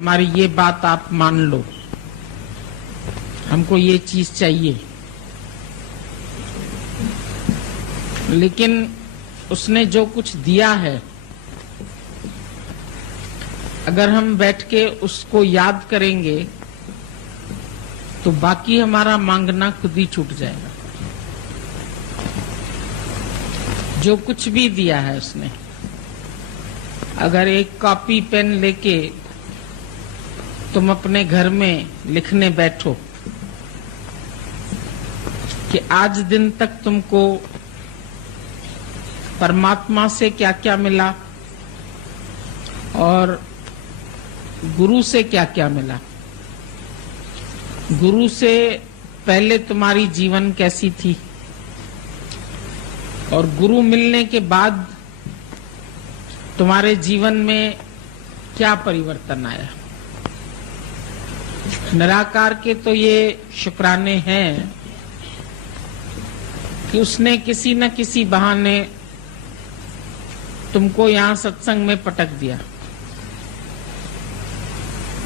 हमारी ये बात आप मान लो, हमको ये चीज चाहिए, लेकिन उसने जो कुछ दिया है अगर हम बैठ के उसको याद करेंगे तो बाकी हमारा मांगना खुद ही छूट जाएगा। जो कुछ भी दिया है उसने, अगर एक कॉपी पेन लेके तुम अपने घर में लिखने बैठो कि आज दिन तक तुमको परमात्मा से क्या क्या मिला और गुरु से क्या क्या मिला, गुरु से पहले तुम्हारी जीवन कैसी थी और गुरु मिलने के बाद तुम्हारे जीवन में क्या परिवर्तन आया। निराकार के तो ये शुक्राने हैं कि उसने किसी न किसी बहाने तुमको यहाँ सत्संग में पटक दिया।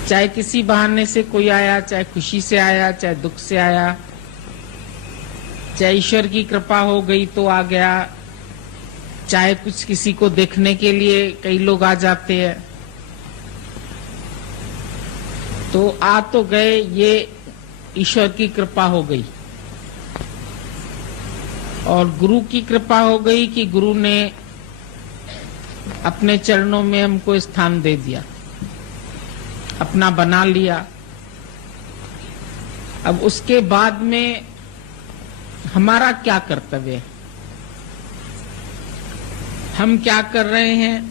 चाहे किसी बहाने से कोई आया, चाहे खुशी से आया, चाहे दुख से आया, चाहे ईश्वर की कृपा हो गई तो आ गया, चाहे कुछ किसी को देखने के लिए कई लोग आ जाते हैं तो आ तो गए, ये ईश्वर की कृपा हो गई। और गुरु की कृपा हो गई कि गुरु ने अपने चरणों में हमको स्थान दे दिया, अपना बना लिया। अब उसके बाद में हमारा क्या कर्तव्य है, हम क्या कर रहे हैं,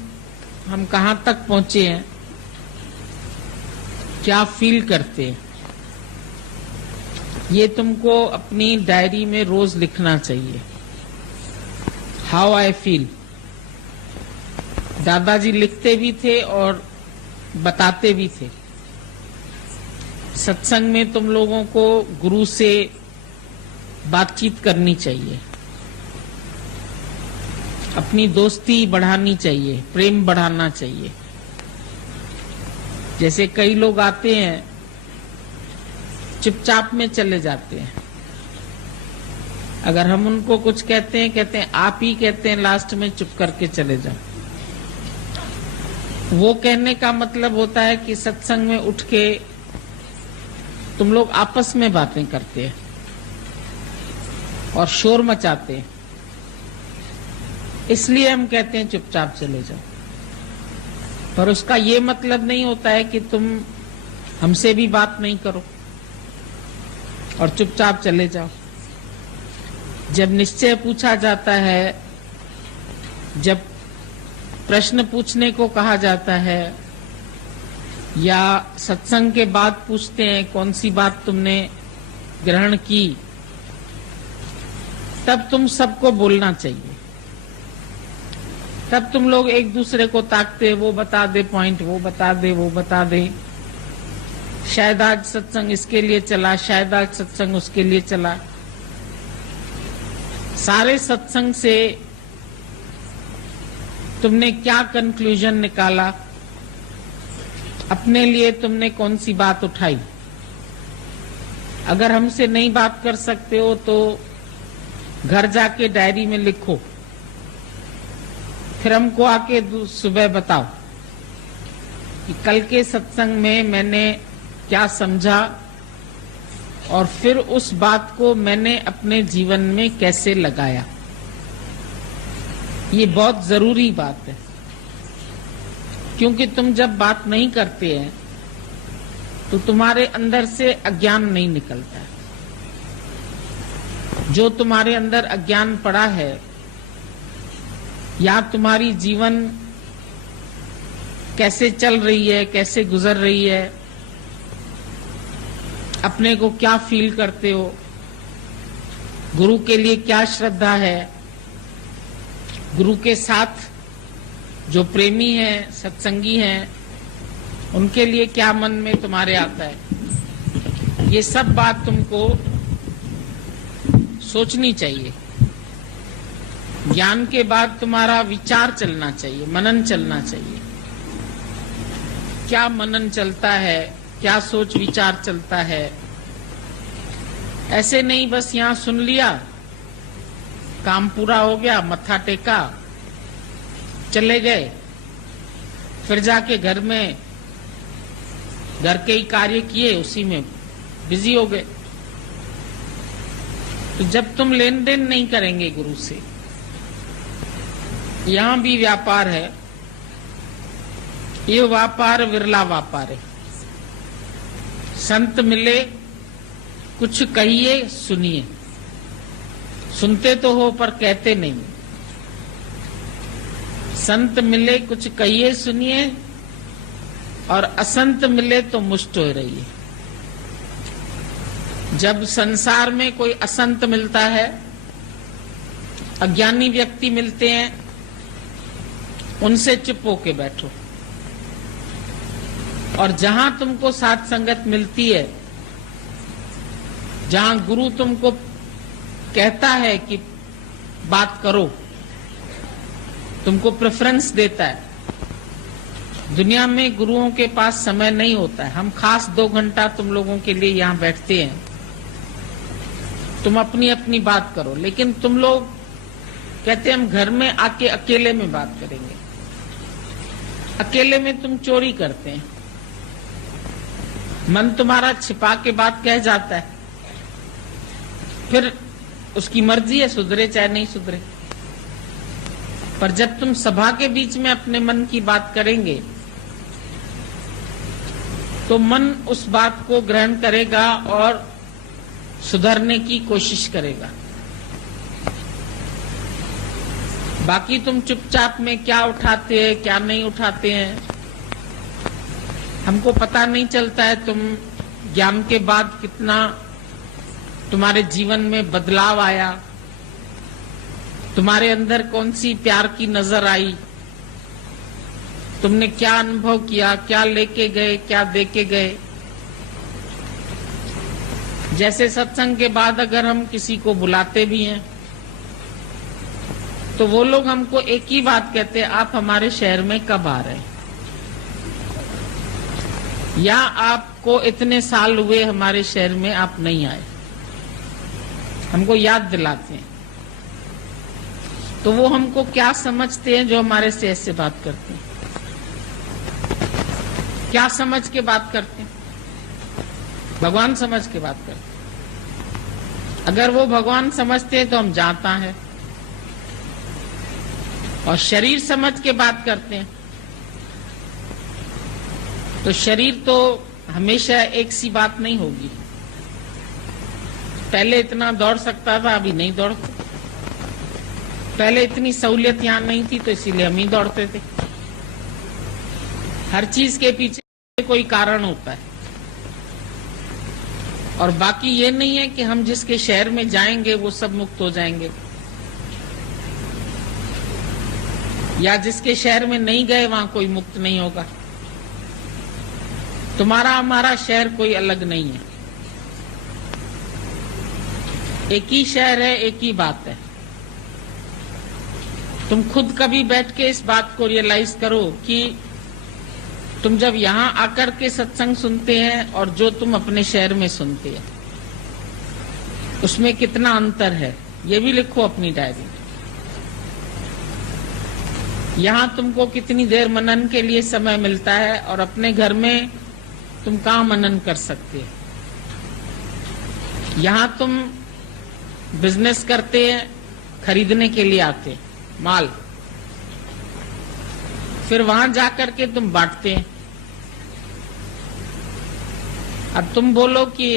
हम कहां तक पहुंचे हैं, क्या फील करते हैं, ये तुमको अपनी डायरी में रोज लिखना चाहिए। How I feel. दादाजी लिखते भी थे और बताते भी थे। सत्संग में तुम लोगों को गुरु से बातचीत करनी चाहिए, अपनी दोस्ती बढ़ानी चाहिए, प्रेम बढ़ाना चाहिए। जैसे कई लोग आते हैं चुपचाप में चले जाते हैं, अगर हम उनको कुछ कहते हैं आप ही कहते हैं लास्ट में चुप करके चले जाओ। वो कहने का मतलब होता है कि सत्संग में उठ के तुम लोग आपस में बातें करते हैं और शोर मचाते हैं, इसलिए हम कहते हैं चुपचाप चले जाओ। पर उसका ये मतलब नहीं होता है कि तुम हमसे भी बात नहीं करो और चुपचाप चले जाओ। जब निश्चय पूछा जाता है, जब प्रश्न पूछने को कहा जाता है या सत्संग के बाद पूछते हैं कौन सी बात तुमने ग्रहण की, तब तुम सबको बोलना चाहिए। तब तुम लोग एक दूसरे को ताकते, वो बता दे पॉइंट, वो बता दे, वो बता दे, शायद आज सत्संग इसके लिए चला, शायद आज सत्संग उसके लिए चला। सारे सत्संग से तुमने क्या कंक्लूजन निकाला, अपने लिए तुमने कौन सी बात उठाई। अगर हमसे नहीं बात कर सकते हो तो घर जाके डायरी में लिखो, फिर हमको आके सुबह बताओ कि कल के सत्संग में मैंने क्या समझा और फिर उस बात को मैंने अपने जीवन में कैसे लगाया। ये बहुत जरूरी बात है, क्योंकि तुम जब बात नहीं करते हैं तो तुम्हारे अंदर से अज्ञान नहीं निकलता है। जो तुम्हारे अंदर अज्ञान पड़ा है या तुम्हारी जीवन कैसे चल रही है, कैसे गुजर रही है, अपने को क्या फील करते हो, गुरु के लिए क्या श्रद्धा है, गुरु के साथ जो प्रेमी हैं, सत्संगी हैं, उनके लिए क्या मन में तुम्हारे आता है, ये सब बात तुमको सोचनी चाहिए। ज्ञान के बाद तुम्हारा विचार चलना चाहिए, मनन चलना चाहिए। क्या मनन चलता है, क्या सोच विचार चलता है। ऐसे नहीं बस यहाँ सुन लिया, काम पूरा हो गया, मत्था टेका, चले गए, फिर जाके घर में घर के ही कार्य किए, उसी में बिजी हो गए। तो जब तुम लेन देन नहीं करेंगे गुरु से, यहां भी व्यापार है, ये व्यापार विरला व्यापार है। संत मिले, कुछ कहिए सुनिए, सुनते तो हो पर कहते नहीं। संत मिले कुछ कहिए सुनिए, और असंत मिले तो मुष्ट हो रहिए। जब संसार में कोई असंत मिलता है, अज्ञानी व्यक्ति मिलते हैं, उनसे चुप होके बैठो। और जहां तुमको साथ संगत मिलती है, जहां गुरु तुमको कहता है कि बात करो, तुमको प्रेफरेंस देता है। दुनिया में गुरुओं के पास समय नहीं होता है। हम खास 2 घंटा तुम लोगों के लिए यहाँ बैठते हैं, तुम अपनी अपनी बात करो। लेकिन तुम लोग कहते हम घर में आके अकेले में बात करेंगे। अकेले में तुम चोरी करते हैं, मन तुम्हारा छिपा के बात कह जाता है, फिर उसकी मर्जी है सुधरे चाहे नहीं सुधरे। पर जब तुम सभा के बीच में अपने मन की बात करेंगे, तो मन उस बात को ग्रहण करेगा और सुधरने की कोशिश करेगा। बाकी तुम चुपचाप में क्या उठाते हैं क्या नहीं उठाते हैं, हमको पता नहीं चलता है। तुम ज्ञान के बाद कितना तुम्हारे जीवन में बदलाव आया, तुम्हारे अंदर कौन सी प्यार की नजर आई, तुमने क्या अनुभव किया, क्या लेके गए, क्या देके गए। जैसे सत्संग के बाद अगर हम किसी को बुलाते भी हैं, तो वो लोग हमको एक ही बात कहते हैं, आप हमारे शहर में कब आ रहे हैं, या आपको इतने साल हुए हमारे शहर में आप नहीं आए, हमको याद दिलाते हैं। तो वो हमको क्या समझते हैं जो हमारे से ऐसे बात करते हैं, क्या समझ के बात करते हैं? भगवान समझ के बात करते हैं। अगर वो भगवान समझते हैं तो हम जानता है, और शरीर समझ के बात करते हैं तो शरीर तो हमेशा एक सी बात नहीं होगी। पहले इतना दौड़ सकता था, अभी नहीं दौड़ता। पहले इतनी सहूलियत यहाँ नहीं थी, तो इसीलिए हम ही दौड़ते थे। हर चीज के पीछे कोई कारण होता है। और बाकी ये नहीं है कि हम जिसके शहर में जाएंगे वो सब मुक्त हो जाएंगे, या जिसके शहर में नहीं गए वहां कोई मुक्त नहीं होगा। तुम्हारा हमारा शहर कोई अलग नहीं है, एक ही शहर है, एक ही बात है। तुम खुद कभी बैठ के इस बात को रियलाइज करो कि तुम जब यहाँ आकर के सत्संग सुनते हैं और जो तुम अपने शहर में सुनते हैं, उसमें कितना अंतर है। ये भी लिखो अपनी डायरी। यहाँ तुमको कितनी देर मनन के लिए समय मिलता है, और अपने घर में तुम कहाँ मनन कर सकते हैं। यहाँ तुम बिजनेस करते हैं, खरीदने के लिए आते माल, फिर वहां जाकर के तुम बांटते हैं। अब तुम बोलो कि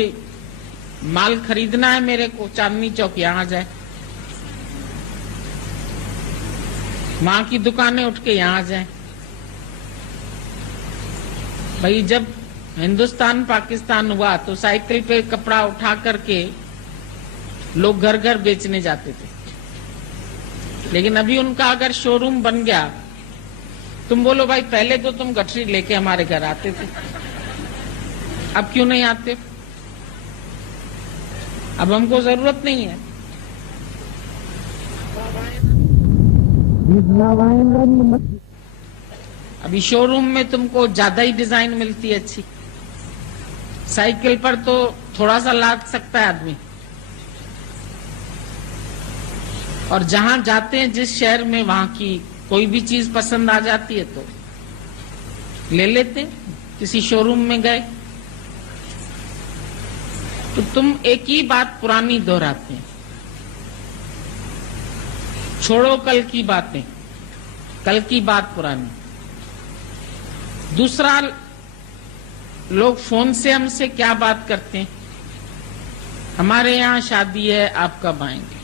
माल खरीदना है मेरे को, चांदनी चौक यहां जाए, वहां की दुकानें उठ के यहां जाए। भाई जब हिंदुस्तान पाकिस्तान हुआ तो साइकिल पे कपड़ा उठा करके लोग घर घर बेचने जाते थे। लेकिन अभी उनका अगर शोरूम बन गया, तुम बोलो भाई पहले तो तुम गठरी लेके हमारे घर आते थे, अब क्यों नहीं आते? अब हमको जरूरत नहीं है। अभी शोरूम में तुमको ज्यादा ही डिजाइन मिलती है अच्छी, साइकिल पर तो थोड़ा सा लाद सकता है आदमी। और जहां जाते हैं जिस शहर में, वहां की कोई भी चीज पसंद आ जाती है तो ले लेते हैं। किसी शोरूम में गए तो तुम एक ही बात पुरानी दोहराते हैं, छोड़ो कल की बातें, कल की बात पुरानी। दूसरा, लोग फोन से हमसे क्या बात करते हैं, हमारे यहाँ शादी है, आप कब आएंगे।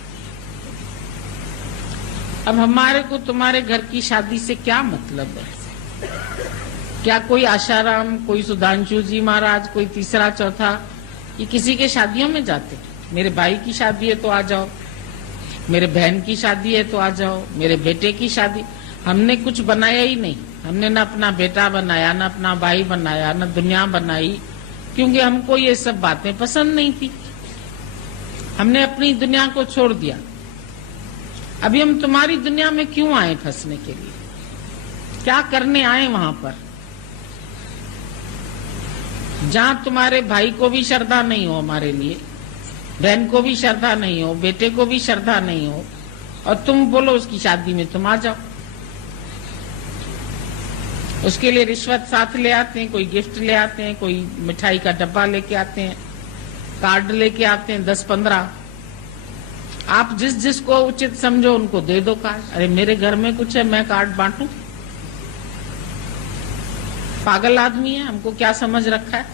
अब हमारे को तुम्हारे घर की शादी से क्या मतलब है? क्या कोई आशाराम, कोई सुधांशु जी महाराज, कोई तीसरा चौथा, ये किसी के शादियों में जाते? मेरे भाई की शादी है तो आ जाओ, मेरे बहन की शादी है तो आ जाओ, मेरे बेटे की शादी। हमने कुछ बनाया ही नहीं, हमने न अपना बेटा बनाया, न अपना भाई बनाया, न दुनिया बनाई, क्योंकि हमको ये सब बातें पसंद नहीं थी। हमने अपनी दुनिया को छोड़ दिया। अभी हम तुम्हारी दुनिया में क्यों आए फंसने के लिए? क्या करने आए वहां पर, जहां तुम्हारे भाई को भी श्रद्धा नहीं हो हमारे लिए, बहन को भी श्रद्धा नहीं हो, बेटे को भी श्रद्धा नहीं हो, और तुम बोलो उसकी शादी में तुम आ जाओ। उसके लिए रिश्वत साथ ले आते हैं, कोई गिफ्ट ले आते हैं, कोई मिठाई का डब्बा लेके आते हैं, कार्ड लेके आते हैं 10-15। आप जिस जिसको उचित समझो उनको दे दो कार्ड। अरे मेरे घर में कुछ है, मैं कार्ड बांटूं? पागल आदमी है, हमको क्या समझ रखा है?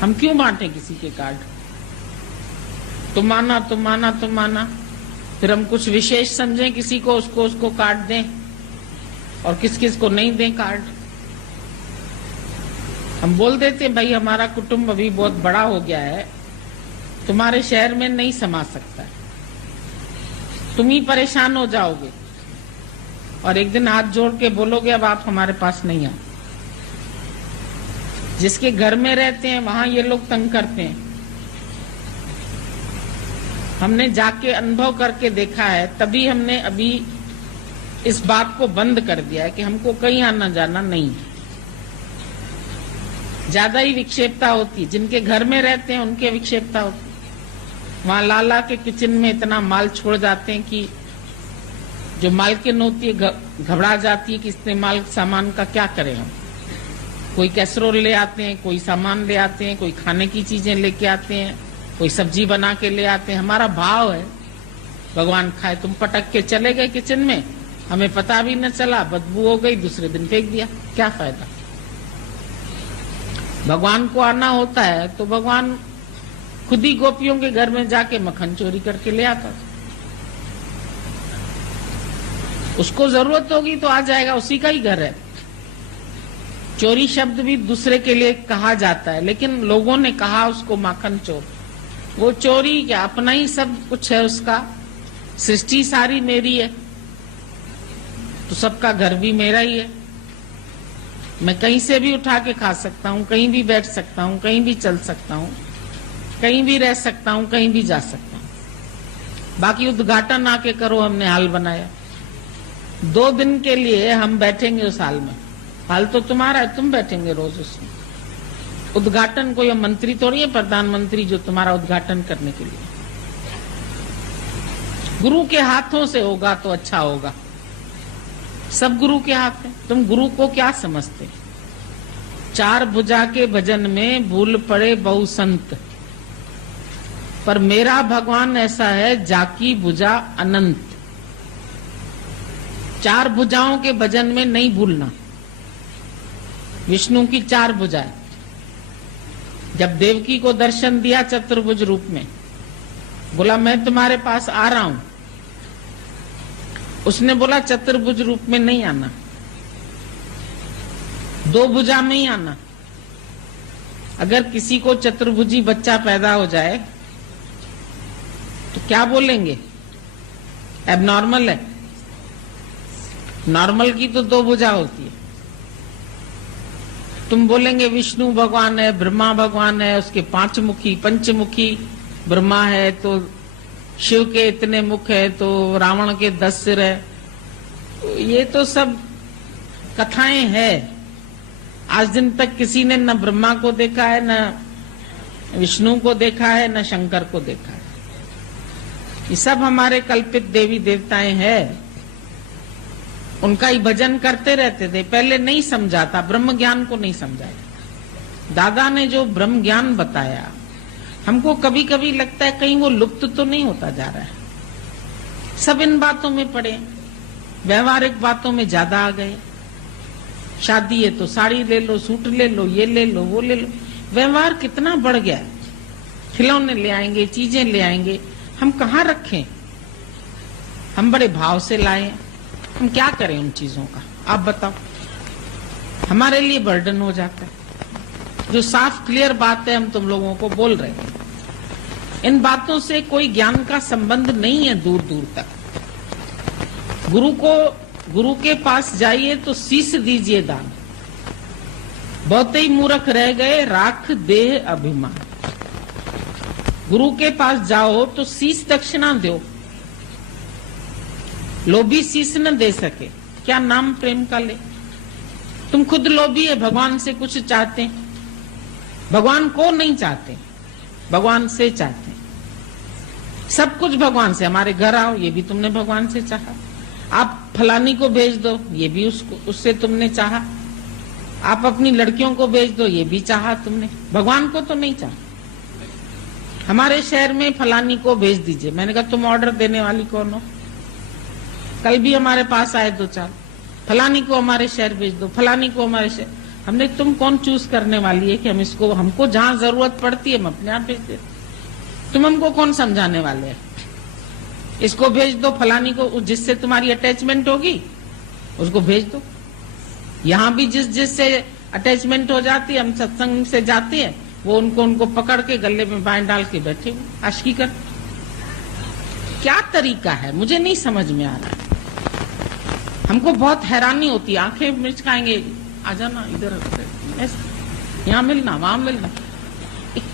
हम क्यों बांटे किसी के कार्ड? तुम आना, तुम आना, तुम आना, फिर हम कुछ विशेष समझें किसी को, उसको कार्ड दें, और किस किस को नहीं दें कार्ड। हम बोल देते भाई हमारा कुटुंब अभी बहुत बड़ा हो गया है, तुम्हारे शहर में नहीं समा सकता है, तुम ही परेशान हो जाओगे, और एक दिन हाथ जोड़ के बोलोगे अब आप हमारे पास नहीं आओ। जिसके घर में रहते हैं वहां ये लोग तंग करते हैं। हमने जाके अनुभव करके देखा है, तभी हमने अभी इस बात को बंद कर दिया है कि हमको कहीं आना जाना नहीं है। ज्यादा ही विक्षेपता होती है, जिनके घर में रहते हैं उनके विक्षेपता होती है। वहां लाला के किचन में इतना माल छोड़ जाते हैं कि जो मालकिन होती है घबरा जाती है कि इस्तेमाल सामान का क्या करें हम। कोई कैसरोल ले आते हैं, कोई सामान ले आते हैं, कोई खाने की चीजें लेके आते हैं, कोई सब्जी बना के ले आते हैं। हमारा भाव है भगवान खाए, तुम पटक के चले गए किचन में, हमें पता भी न चला, बदबू हो गई, दूसरे दिन फेंक दिया, क्या फायदा। भगवान को आना होता है तो भगवान खुद ही गोपियों के घर में जाके मक्खन चोरी करके ले आता। उसको जरूरत होगी तो आ जाएगा, उसी का ही घर है। चोरी शब्द भी दूसरे के लिए कहा जाता है, लेकिन लोगों ने कहा उसको माखन चोर। वो चोरी क्या, अपना ही सब कुछ है उसका, सृष्टि सारी मेरी है, तो सबका घर भी मेरा ही है। मैं कहीं से भी उठा के खा सकता हूँ, कहीं भी बैठ सकता हूँ, कहीं भी चल सकता हूँ, कहीं भी रह सकता हूँ, कहीं भी जा सकता हूँ। बाकी उद्घाटन आके करो, हमने हाल बनाया। 2 दिन के लिए हम बैठेंगे उस हाल में, हाल तो तुम्हारा है, तुम बैठेंगे रोज उसमें। उद्घाटन कोई मंत्री तो नहीं है, प्रधानमंत्री जो तुम्हारा उद्घाटन करने के लिए। गुरु के हाथों से होगा तो अच्छा होगा। सब गुरु के हाथ में। तुम गुरु को क्या समझते? 4 भुजा के भजन में भूल पड़े बहु संत, पर मेरा भगवान ऐसा है जाकी भुजा अनंत। 4 भुजाओं के भजन में नहीं भूलना। विष्णु की 4 भुजाएं। जब देवकी को दर्शन दिया चतुर्भुज रूप में, बोला मैं तुम्हारे पास आ रहा हूं, उसने बोला चतुर्भुज रूप में नहीं आना, 2 भुजा में ही आना। अगर किसी को चतुर्भुजी बच्चा पैदा हो जाए तो क्या बोलेंगे? एबनॉर्मल है। नॉर्मल की तो 2 भुजा होती है। तुम बोलेंगे विष्णु भगवान है, ब्रह्मा भगवान है, उसके 5 मुखी पंचमुखी ब्रह्मा है, तो शिव के इतने मुख है, तो रावण के 10 सिर है। ये तो सब कथाएं हैं। आज दिन तक किसी ने न ब्रह्मा को देखा है, न विष्णु को देखा है, न शंकर को देखा है। ये सब हमारे कल्पित देवी देवताएं हैं। उनका ही भजन करते रहते थे। पहले नहीं समझा था, ब्रह्म ज्ञान को नहीं समझाया। दादा ने जो ब्रह्म ज्ञान बताया, हमको कभी कभी लगता है कहीं वो लुप्त तो नहीं होता जा रहा है। सब इन बातों में पड़े, व्यवहारिक बातों में ज्यादा आ गए। शादी है तो साड़ी ले लो, सूट ले लो, ये ले लो, वो ले लो। व्यवहार कितना बढ़ गया है। खिलौने ले आएंगे, चीजें ले आएंगे, हम कहाँ रखें? हम बड़े भाव से लाए, हम क्या करें उन चीजों का? आप बताओ। हमारे लिए बर्डन हो जाता है। जो साफ क्लियर बात है हम तुम लोगों को बोल रहे हैं। इन बातों से कोई ज्ञान का संबंध नहीं है दूर दूर तक। गुरु के पास जाइए तो शीश दीजिए दान। बहुत ही मूर्ख रह गए, राख देह अभिमान। गुरु के पास जाओ तो शीश दक्षिणा दो। लोभी शीश न दे सके, क्या नाम प्रेम का ले? तुम खुद लोभी है, भगवान से कुछ चाहते हैं। भगवान को नहीं चाहते, भगवान से चाहते। सब कुछ भगवान से। हमारे घर आओ, ये भी तुमने भगवान से चाहा। आप फलानी को भेज दो, ये भी उससे तुमने चाहा। आप अपनी लड़कियों को भेज दो, ये भी चाहा तुमने। भगवान को तो नहीं चाहा। हमारे शहर में फलानी को भेज दीजिए। मैंने कहा तुम ऑर्डर देने वाली कौन हो? कल भी हमारे पास आए 2-4, फलानी को हमारे शहर भेज दो, फलानी को हमारे शहर। हमने तुम कौन चूज करने वाली है कि हमको जहां जरूरत पड़ती है हम अपने आप भेज देते। तुम हमको कौन समझाने वाले हैं? इसको भेज दो, फलानी को, जिससे तुम्हारी अटैचमेंट होगी उसको भेज दो। यहाँ भी जिससे अटैचमेंट हो जाती है, हम सत्संग से जाते हैं, वो उनको पकड़ के गले में बाएं डाल के बैठे हुए आशिकी कर। क्या तरीका है मुझे नहीं समझ में आ रहा है। हमको बहुत हैरानी होती है। आंखें मिर्च खाएंगे, आ जाना इधर, यहाँ मिलना, वहां मिलना।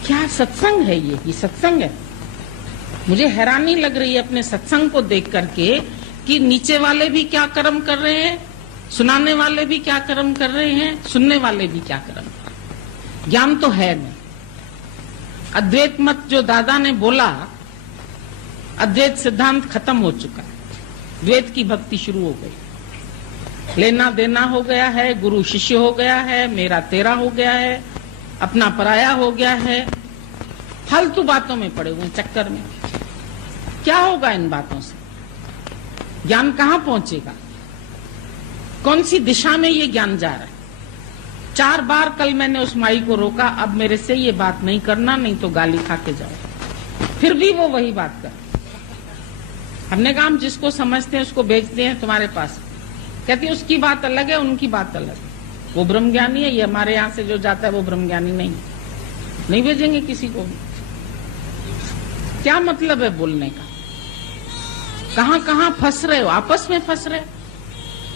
क्या सत्संग है ये सत्संग है? मुझे हैरानी लग रही है अपने सत्संग को देख करके कि नीचे वाले भी क्या कर्म कर रहे हैं, सुनाने वाले भी क्या कर्म कर रहे हैं, सुनने वाले भी क्या कर्म। ज्ञान तो है नहीं। अद्वैत मत जो दादा ने बोला, अद्वैत सिद्धांत खत्म हो चुका है। द्वैत की भक्ति शुरू हो गई। लेना देना हो गया है, गुरु शिष्य हो गया है, मेरा तेरा हो गया है, अपना पराया हो गया है। फालतू बातों में पड़े हुए चक्कर में। क्या होगा इन बातों से? ज्ञान कहाँ पहुंचेगा? कौन सी दिशा में ये ज्ञान जा रहा है? 4 बार कल मैंने उस माई को रोका, अब मेरे से ये बात नहीं करना, नहीं तो गाली खा के जाओ। फिर भी वो वही बात कर। हमने कहा हम जिसको समझते हैं उसको भेजते हैं तुम्हारे पास। कहती उसकी बात अलग है, उनकी बात अलग है। वो ब्रह्मज्ञानी है, ये हमारे यहाँ से जो जाता है वो ब्रह्मज्ञानी नहीं भेजेंगे किसी को भी। क्या मतलब है बोलने का? कहाँ कहाँ फंस रहे हो? आपस में फंस रहे हो,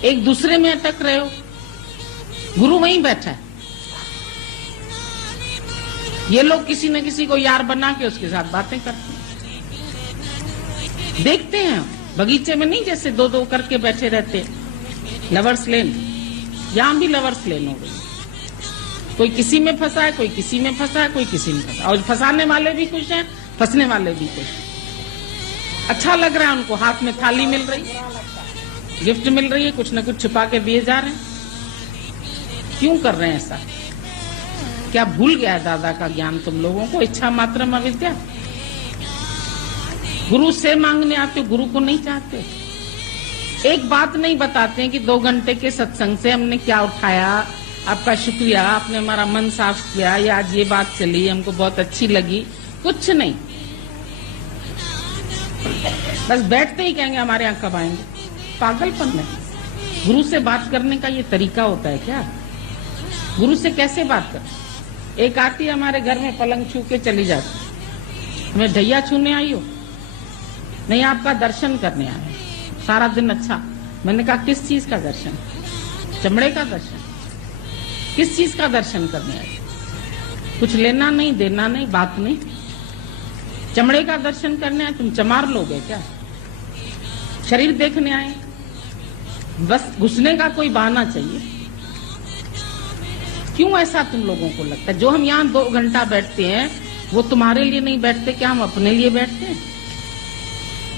एक दूसरे में अटक रहे हो। गुरु वहीं बैठा है। ये लोग किसी न किसी को यार बना के उसके साथ बातें करते हैं। देखते हैं बगीचे में नहीं, जैसे 2-2 करके बैठे रहते, लवर्स लेन। यहां भी लवर्स लेन हो गई। कोई किसी में फंसा है, कोई किसी में फंसा है, कोई किसी में फंसा। और फंसाने वाले भी खुश हैं, फंसने वाले भी खुश। अच्छा लग रहा है उनको, हाथ में थाली मिल रही, गिफ्ट मिल रही है, कुछ न कुछ छुपा के दिए जा रहे हैं। क्यों कर रहे हैं ऐसा? क्या भूल गया है दादा का ज्ञान तुम लोगों को? इच्छा मात्रम अविद्या। गुरु से मांगने आते हो, गुरु को नहीं चाहते। एक बात नहीं बताते हैं कि 2 घंटे के सत्संग से हमने क्या उठाया। आपका शुक्रिया, आपने हमारा मन साफ किया, या आज ये बात चली हमको बहुत अच्छी लगी। कुछ नहीं, बस बैठते ही कहेंगे हमारे यहाँ कब आएंगे। पागलपन है। गुरु से बात करने का ये तरीका होता है क्या? गुरु से कैसे बात कर? एक आती है हमारे घर में, पलंग छू के चली जाती। हमें ढैया छूने आई हो? नहीं, आपका दर्शन करने आए। सारा दिन अच्छा। मैंने कहा किस चीज का दर्शन? चमड़े का दर्शन? किस चीज का दर्शन करने आए? कुछ लेना नहीं, देना नहीं, बात नहीं। चमड़े का दर्शन करने आए? तुम चमार लोग है क्या? शरीर देखने आए? बस घुसने का कोई बहाना चाहिए। क्यों ऐसा तुम लोगों को लगता है? जो हम यहाँ 2 घंटा बैठते हैं वो तुम्हारे लिए नहीं बैठते क्या? हम अपने लिए बैठते हैं।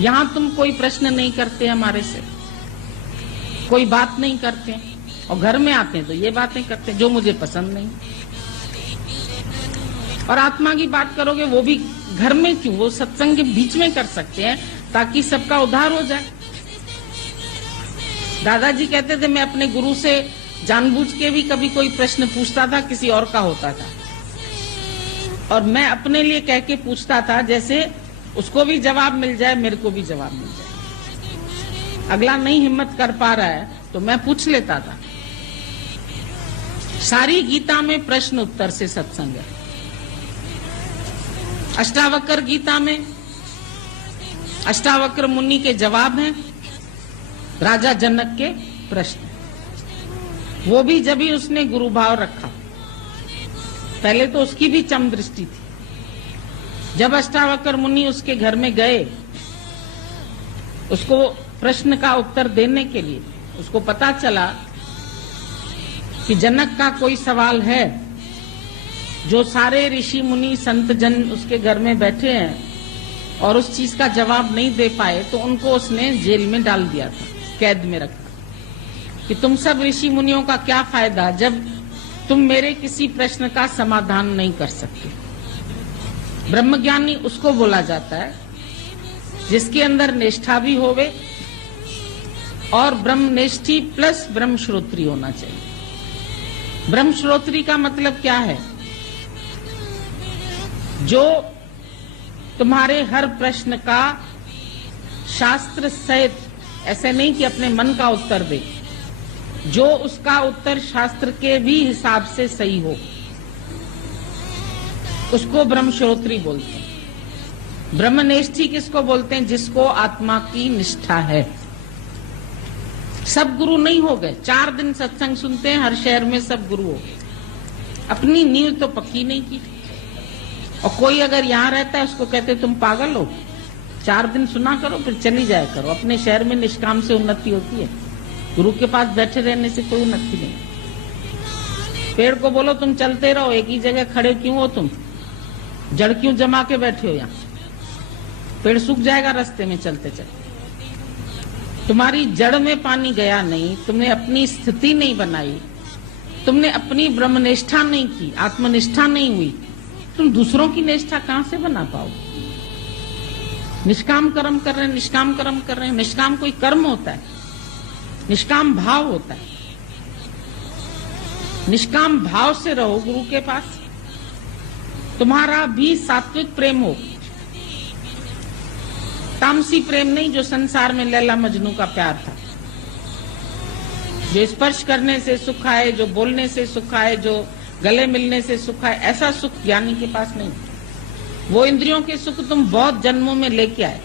यहाँ तुम कोई प्रश्न नहीं करते हमारे से, कोई बात नहीं करते, और घर में आते हैं तो ये बातें करते हैं जो मुझे पसंद नहीं। और आत्मा की बात करोगे वो भी घर में क्यों, वो सत्संग के बीच में कर सकते हैं ताकि सबका उद्धार हो जाए। दादाजी कहते थे मैं अपने गुरु से जानबूझ के भी कभी कोई प्रश्न पूछता था, किसी और का होता था, और मैं अपने लिए कह के पूछता था जैसे उसको भी जवाब मिल जाए, मेरे को भी जवाब मिल जाए। अगला नहीं हिम्मत कर पा रहा है तो मैं पूछ लेता था। सारी गीता में प्रश्न उत्तर से सत्संग है। अष्टावक्र गीता में अष्टावक्र मुनि के जवाब हैं राजा जनक के प्रश्न, वो भी जब ही उसने गुरु भाव रखा। पहले तो उसकी भी चम दृष्टि थी। जब अष्टावक्र मुनि उसके घर में गए उसको प्रश्न का उत्तर देने के लिए, उसको पता चला कि जनक का कोई सवाल है जो सारे ऋषि मुनि संत जन उसके घर में बैठे हैं और उस चीज का जवाब नहीं दे पाए, तो उनको उसने जेल में डाल दिया था, कैद में रखा कि तुम सब ऋषि मुनियों का क्या फायदा जब तुम मेरे किसी प्रश्न का समाधान नहीं कर सकते। ब्रह्मज्ञानी उसको बोला जाता है जिसके अंदर निष्ठा भी होवे और ब्रह्मनिष्ठी प्लस ब्रह्मश्रोत्री होना चाहिए। ब्रह्मश्रोत्री का मतलब क्या है? जो तुम्हारे हर प्रश्न का शास्त्र सहित, ऐसे नहीं कि अपने मन का उत्तर दे, जो उसका उत्तर शास्त्र के भी हिसाब से सही हो, उसको ब्रह्मश्रोत्री बोलते हैं। ब्रह्मनिष्ठी किसको बोलते हैं? जिसको आत्मा की निष्ठा है। सब गुरु नहीं हो गए, 4 दिन सत्संग सुनते हैं, हर शहर में सब गुरु हो गए, अपनी नींव तो पक्की नहीं की। और कोई अगर यहाँ रहता है उसको कहते तुम पागल हो, 4 दिन सुना करो फिर चली जाया करो। अपने शहर में निष्काम से उन्नति होती है, गुरु के पास बैठे रहने से कोई उन्नति नहीं। पेड़ को बोलो तुम चलते रहो, एक ही जगह खड़े क्यों हो तुम, जड़ क्यों जमा के बैठे हो यहाँ? पेड़ सूख जाएगा रास्ते में चलते चलते। तुम्हारी जड़ में पानी गया नहीं, तुमने अपनी स्थिति नहीं बनाई, तुमने अपनी ब्रह्मनिष्ठा नहीं की, आत्मनिष्ठा नहीं हुई, तुम दूसरों की निष्ठा कहां से बना पाओगे? निष्काम कर्म कर रहे हैं, निष्काम कर्म कर रहे हैं। निष्काम कोई कर्म होता है, निष्काम भाव होता है। निष्काम भाव से रहो गुरु के पास, तुम्हारा भी सात्विक प्रेम हो, तामसी प्रेम नहीं जो संसार में लैला मजनू का प्यार था, जो स्पर्श करने से सुख आए, जो बोलने से सुख आए, जो गले मिलने से सुख आए, ऐसा सुख ज्ञानी के पास नहीं। वो इंद्रियों के सुख तुम बहुत जन्मों में लेके आए।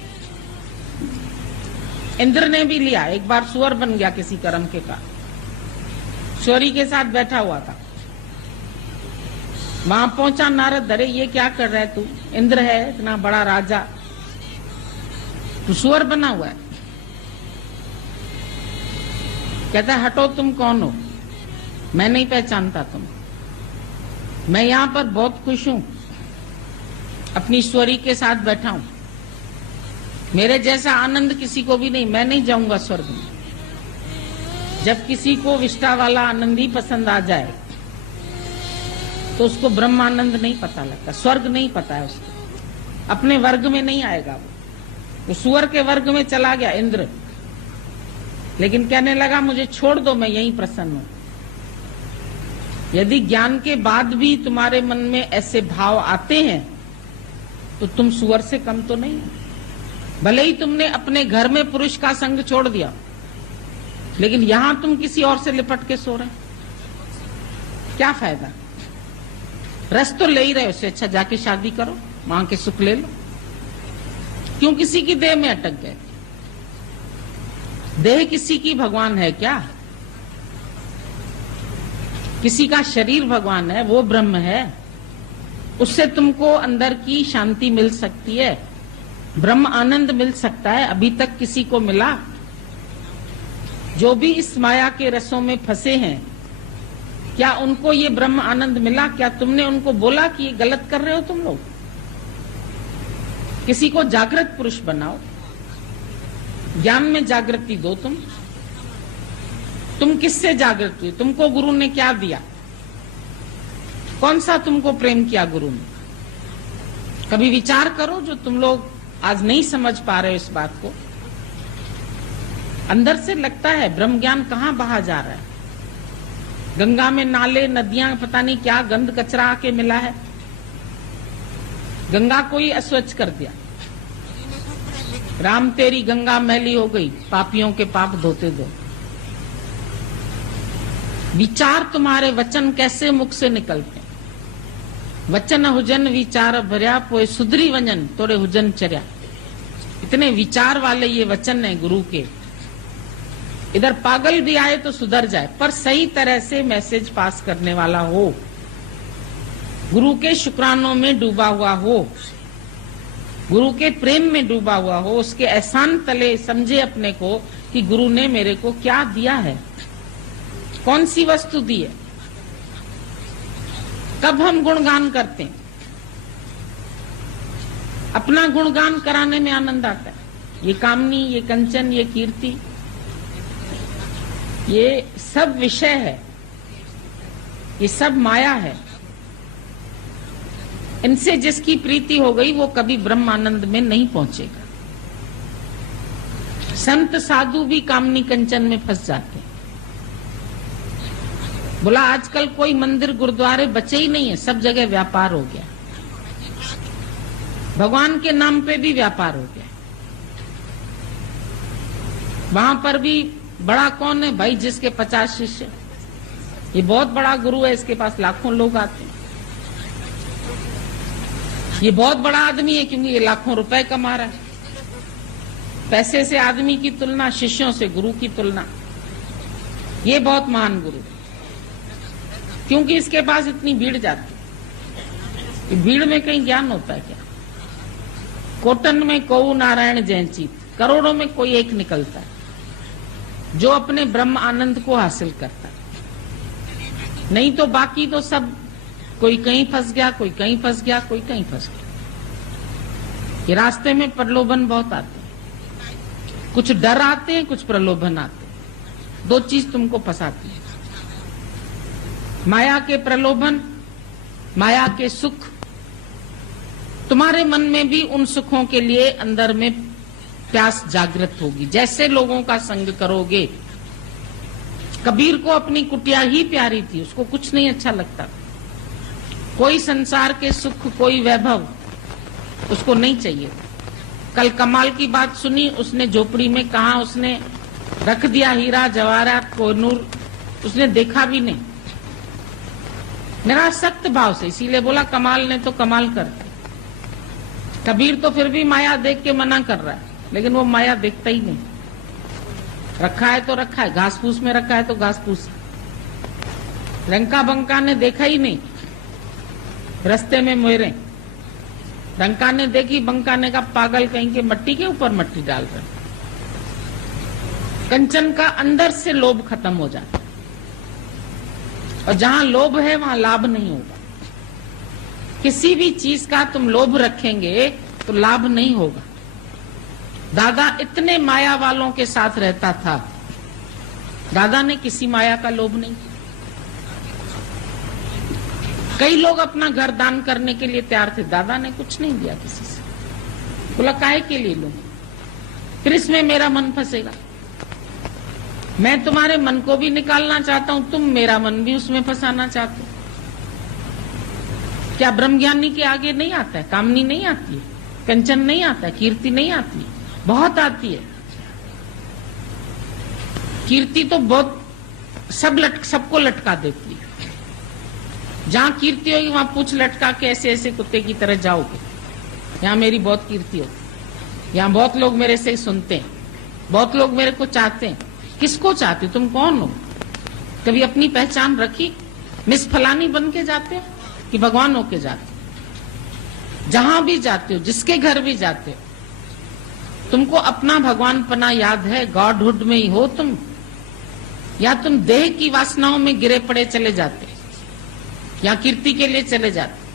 इंद्र ने भी लिया, एक बार सुअर बन गया किसी कर्म के का, चोरी के साथ बैठा हुआ था। वहां पहुंचा नारद, अरे ये क्या कर रहा है तू? इंद्र है इतना बड़ा राजा, तू सुअर बना हुआ है। कहता है हटो, तुम कौन हो? मैं नहीं पहचानता तुम। मैं यहाँ पर बहुत खुश हूं, अपनी स्वरी के साथ बैठा हूं, मेरे जैसा आनंद किसी को भी नहीं, मैं नहीं जाऊंगा स्वर्ग में। जब किसी को विष्टा वाला आनंद ही पसंद आ जाए तो उसको ब्रह्मानंद नहीं पता लगता, स्वर्ग नहीं पता है उसको, अपने वर्ग में नहीं आएगा वो सुअर के वर्ग में चला गया इंद्र। लेकिन कहने लगा मुझे छोड़ दो, मैं यहीं प्रसन्न हूं। यदि ज्ञान के बाद भी तुम्हारे मन में ऐसे भाव आते हैं तो तुम सुअर से कम तो नहीं हो। भले ही तुमने अपने घर में पुरुष का संग छोड़ दिया, लेकिन यहां तुम किसी और से लिपट के सो रहे, क्या फायदा? रस तो ले ही रहे हो, उससे अच्छा जाके शादी करो, वहां के सुख ले लो। क्यों किसी की देह में अटक गए? देह किसी की भगवान है क्या? किसी का शरीर भगवान है, वो ब्रह्म है, उससे तुमको अंदर की शांति मिल सकती है, ब्रह्म आनंद मिल सकता है। अभी तक किसी को मिला? जो भी इस माया के रसों में फंसे हैं क्या उनको ये ब्रह्म आनंद मिला? क्या तुमने उनको बोला कि ये गलत कर रहे हो तुम लोग? किसी को जागृत पुरुष बनाओ, ज्ञान में जागृति दो। तुम किससे जागृत हुए? तुमको गुरु ने क्या दिया? कौन सा तुमको प्रेम किया गुरु ने? कभी विचार करो, जो तुम लोग आज नहीं समझ पा रहे हो इस बात को। अंदर से लगता है ब्रह्म ज्ञान कहाँ बहा जा रहा है। गंगा में नाले नदियां, पता नहीं क्या गंद कचरा आके मिला है। गंगा को ही अस्वच्छ कर दिया। राम तेरी गंगा मैली हो गई, पापियों के पाप धोते दो। विचार तुम्हारे वचन कैसे मुख से निकलते हैं? वचन हुजन विचार भर्या, पोए सुधरी वंजन तोड़े हुजन चर्या। इतने विचार वाले ये वचन है गुरु के। इधर पागल भी आए तो सुधर जाए, पर सही तरह से मैसेज पास करने वाला हो, गुरु के शुक्रानों में डूबा हुआ हो, गुरु के प्रेम में डूबा हुआ हो, उसके एहसान तले समझे अपने को कि गुरु ने मेरे को क्या दिया है, कौन सी वस्तु दी है। कब हम गुणगान करते हैं? अपना गुणगान कराने में आनंद आता है। ये कामनी, ये कंचन, ये कीर्ति, ये सब विषय है, ये सब माया है। इनसे जिसकी प्रीति हो गई वो कभी ब्रह्मानंद में नहीं पहुंचेगा। संत साधु भी कामनी कंचन में फंस जाते हैं। बोला आजकल कोई मंदिर गुरुद्वारे बचे ही नहीं है, सब जगह व्यापार हो गया। भगवान के नाम पे भी व्यापार हो गया। वहां पर भी बड़ा कौन है भाई? जिसके 50 शिष्य, ये बहुत बड़ा गुरु है, इसके पास लाखों लोग आते हैं। ये बहुत बड़ा आदमी है क्योंकि ये लाखों रुपए कमा रहा है। पैसे से आदमी की तुलना, शिष्यों से गुरु की तुलना। ये बहुत महान गुरु है क्योंकि इसके पास इतनी भीड़ जाती है। भीड़ में कहीं ज्ञान होता है क्या? कोटन में कोऊ नारायण जयंचीत, करोड़ों में कोई एक निकलता है जो अपने ब्रह्म आनंद को हासिल करता है। नहीं तो बाकी तो सब, कोई कहीं फंस गया, कोई कहीं फंस गया, कोई कहीं फंस गया। ये रास्ते में प्रलोभन बहुत आते हैं, कुछ डर आते हैं, कुछ प्रलोभन आते हैं। दो चीज तुमको फंसाती है, माया के प्रलोभन, माया के सुख। तुम्हारे मन में भी उन सुखों के लिए अंदर में प्यास जागृत होगी। जैसे लोगों का संग करोगे। कबीर को अपनी कुटिया ही प्यारी थी, उसको कुछ नहीं अच्छा लगता। कोई संसार के सुख, कोई वैभव उसको नहीं चाहिए। कल कमाल की बात सुनी, उसने झोपड़ी में कहा उसने रख दिया हीरा जवाहरात कोहिनूर, उसने देखा भी नहीं। मेरा सख्त भाव से, इसीलिए बोला कमाल ने तो कमाल कर। कबीर तो फिर भी माया देख के मना कर रहा है, लेकिन वो माया देखता ही नहीं। रखा है तो रखा है, घास फूस में रखा है तो घास फूस। रंका बंका ने देखा ही नहीं। रास्ते में मोहरे, रंका ने देखी, बंका ने कहा पागल कहीं के, मट्टी के ऊपर मट्टी डाल रहे। कंचन का अंदर से लोभ खत्म हो जाता है, और जहां लोभ है वहां लाभ नहीं होगा। किसी भी चीज का तुम लोभ रखेंगे तो लाभ नहीं होगा। दादा इतने माया वालों के साथ रहता था, दादा ने किसी माया का लोभ नहीं। कई लोग अपना घर दान करने के लिए तैयार थे, दादा ने कुछ नहीं दिया किसी से। बोला काहे के लिए लो, फिर इसमें मेरा मन फंसेगा। मैं तुम्हारे मन को भी निकालना चाहता हूं, तुम मेरा मन भी उसमें फंसाना चाहते हो। क्या ब्रह्मज्ञानी के आगे नहीं आता है? कामनी नहीं आती है, कंचन नहीं आता है, कीर्ति नहीं आती है? बहुत आती है कीर्ति तो, बहुत सबको लटका देती है। जहां कीर्ति होगी वहां पूछ लटका के ऐसे ऐसे कुत्ते की तरह जाओगे। यहाँ मेरी बहुत कीर्ति होती, यहाँ बहुत लोग मेरे से सुनते हैं, बहुत लोग मेरे को चाहते हैं। किसको चाहते हो? तुम कौन हो? कभी अपनी पहचान रखी? मिस फलानी बन के जाते हो कि भगवान होके जाते हो? जहां भी जाते हो, जिसके घर भी जाते हो, तुमको अपना भगवान पना याद है? गॉडहुड में ही हो तुम, या तुम देह की वासनाओं में गिरे पड़े चले जाते? यहाँ कीर्ति के लिए चले जाते।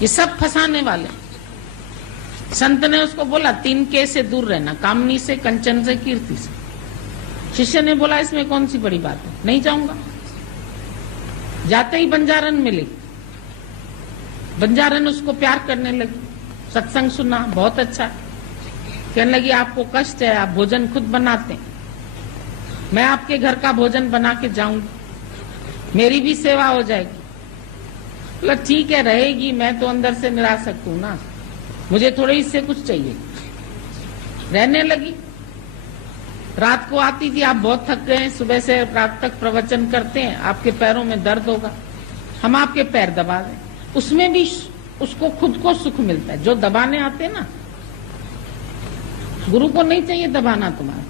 ये सब फंसाने वाले। संत ने उसको बोला 3 के से दूर रहना, कामनी से, कंचन से, कीर्ति से। शिष्य ने बोला इसमें कौन सी बड़ी बात है, नहीं जाऊंगा। जाते ही बंजारन मिली। बंजारन उसको प्यार करने लगी, सत्संग सुना, बहुत अच्छा। कहने लगी आपको कष्ट है, आप भोजन खुद बनाते हैं, मैं आपके घर का भोजन बना के जाऊंगी, मेरी भी सेवा हो जाएगी। बोला ठीक है रहेगी, मैं तो अंदर से निरासक्त हूं ना, मुझे थोड़ी इससे कुछ चाहिए। रहने लगी। रात को आती थी, आप बहुत थक गए, सुबह से रात तक प्रवचन करते हैं, आपके पैरों में दर्द होगा, हम आपके पैर दबा दें। उसमें भी उसको खुद को सुख मिलता है। जो दबाने आते ना, गुरु को नहीं चाहिए दबाना तुम्हारा,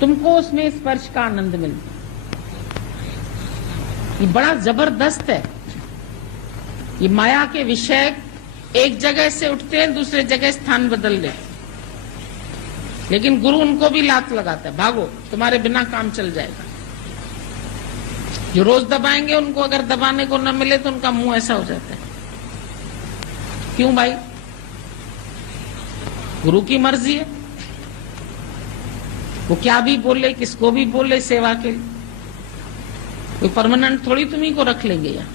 तुमको उसमें स्पर्श का आनंद मिलता है। ये बड़ा जबरदस्त है। ये माया के विषय एक जगह से उठते हैं, दूसरे जगह स्थान बदल लेते, लेकिन गुरु उनको भी लात लगाता है, भागो तुम्हारे बिना काम चल जाएगा। जो रोज दबाएंगे उनको अगर दबाने को न मिले तो उनका मुंह ऐसा हो जाता है। क्यों भाई? गुरु की मर्जी है, वो क्या भी बोले, किसको भी बोले सेवा के लिए। कोई परमानेंट थोड़ी तुम्ही को रख लेंगे यहाँ।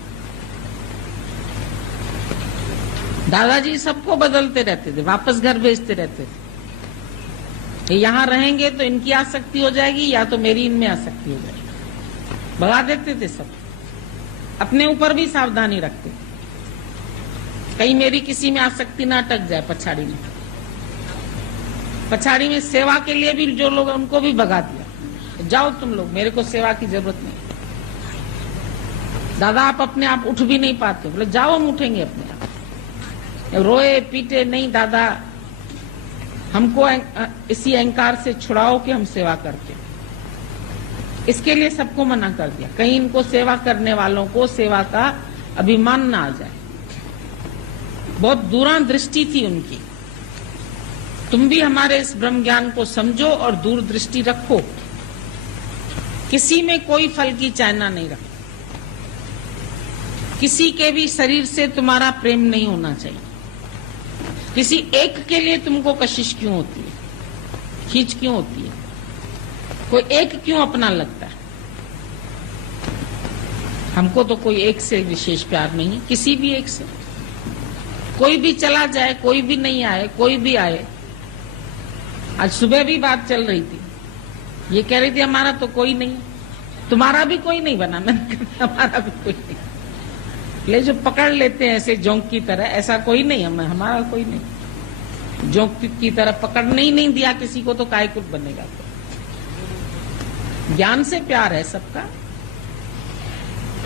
दादाजी सबको बदलते रहते थे, वापस घर भेजते रहते थे। यहाँ रहेंगे तो इनकी आसक्ति हो जाएगी, या तो मेरी इनमें आसक्ति हो जाएगी। भगा देते थे सब। अपने ऊपर भी सावधानी रखते, कहीं मेरी किसी में आसक्ति ना अटक जाए। पछाड़ी में सेवा के लिए भी जो लोग उनको भी भगा दिया, जाओ तुम लोग, मेरे को सेवा की जरूरत नहीं। दादा आप अपने आप उठ भी नहीं पाते, बोले जाओ हम उठेंगे अपने आप। रोए पीटे, नहीं दादा हमको इसी अहंकार से छुड़ाओ कि हम सेवा करते। इसके लिए सबको मना कर दिया, कहीं इनको सेवा करने वालों को सेवा का अभिमान ना आ जाए। बहुत दूरदृष्टि थी उनकी। तुम भी हमारे इस ब्रह्म ज्ञान को समझो और दूरदृष्टि रखो। किसी में कोई फल की चाहना नहीं रखो। किसी के भी शरीर से तुम्हारा प्रेम नहीं होना चाहिए। किसी एक के लिए तुमको कशिश क्यों होती है, खींच क्यों होती है? कोई एक क्यों अपना लगता है? हमको तो कोई एक से विशेष प्यार नहीं है, किसी भी एक से। कोई भी चला जाए, कोई भी नहीं आए, कोई भी आए। आज सुबह भी बात चल रही थी, ये कह रही थी हमारा तो कोई नहीं, तुम्हारा भी कोई नहीं बना। मैंने कहा हमारा भी कोई नहीं। ले जो पकड़ लेते हैं ऐसे जोंक की तरह, ऐसा कोई नहीं हमारा कोई नहीं। जोंक की तरह पकड़ने ही नहीं दिया किसी को, तो काय कुछ बनेगा। ज्ञान से प्यार है सबका,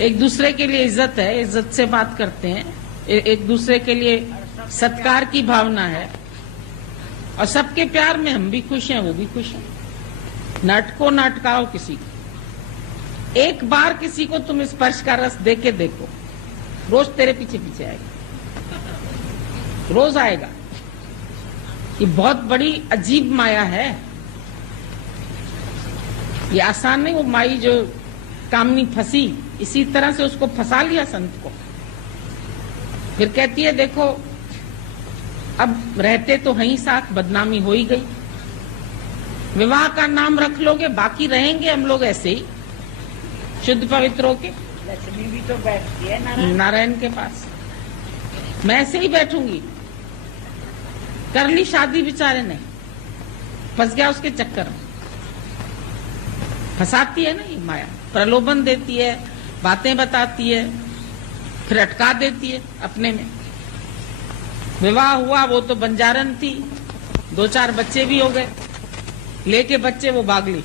एक दूसरे के लिए इज्जत है, इज्जत से बात करते हैं, एक दूसरे के लिए सत्कार की भावना है, और सबके प्यार में हम भी खुश हैं, वो भी खुश हैं। नाटको नाटकाओ किसी को। एक बार किसी को तुम स्पर्श का रस दे के देखो, रोज तेरे पीछे पीछे आएगा, रोज आएगा। ये बहुत बड़ी अजीब माया है, ये आसान नहीं। वो माई जो कामनी फंसी, इसी तरह से उसको फंसा लिया संत को। फिर कहती है देखो अब रहते तो हैं ही साथ, बदनामी हो ही गई। विवाह का नाम रख लोगे, बाकी रहेंगे हम लोग ऐसे ही शुद्ध पवित्र होके। लक्ष्मी भी तो बैठती है नारायण के पास, मैं ऐसे ही बैठूंगी। कर ली शादी बेचारे ने, फंस गया उसके चक्कर में। फंसाती है ना ये माया, प्रलोभन देती है, बातें बताती है, फिर अटका देती है अपने में। विवाह हुआ, वो तो बंजारन थी, 2-4 बच्चे भी हो गए, लेके बच्चे वो भाग ली।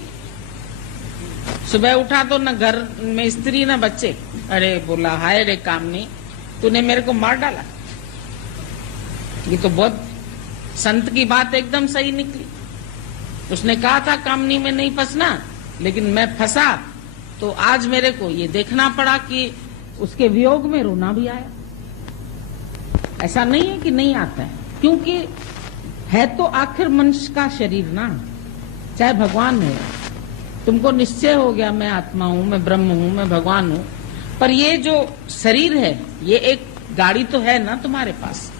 सुबह उठा तो न घर में स्त्री न बच्चे। अरे बोला हाय रे कामनी, तूने मेरे को मार डाला। ये तो बहुत संत की बात एकदम सही निकली। उसने कहा था कामनी में नहीं फंसना, लेकिन मैं फंसा तो आज मेरे को ये देखना पड़ा कि उसके वियोग में रोना भी आया। ऐसा नहीं है कि नहीं आता है, क्योंकि है तो आखिर मनुष्य का शरीर ना, चाहे भगवान है। तुमको निश्चय हो गया मैं आत्मा हूं, मैं ब्रह्म हूं, मैं भगवान हूं, पर ये जो शरीर है, ये एक गाड़ी तो है ना तुम्हारे पास,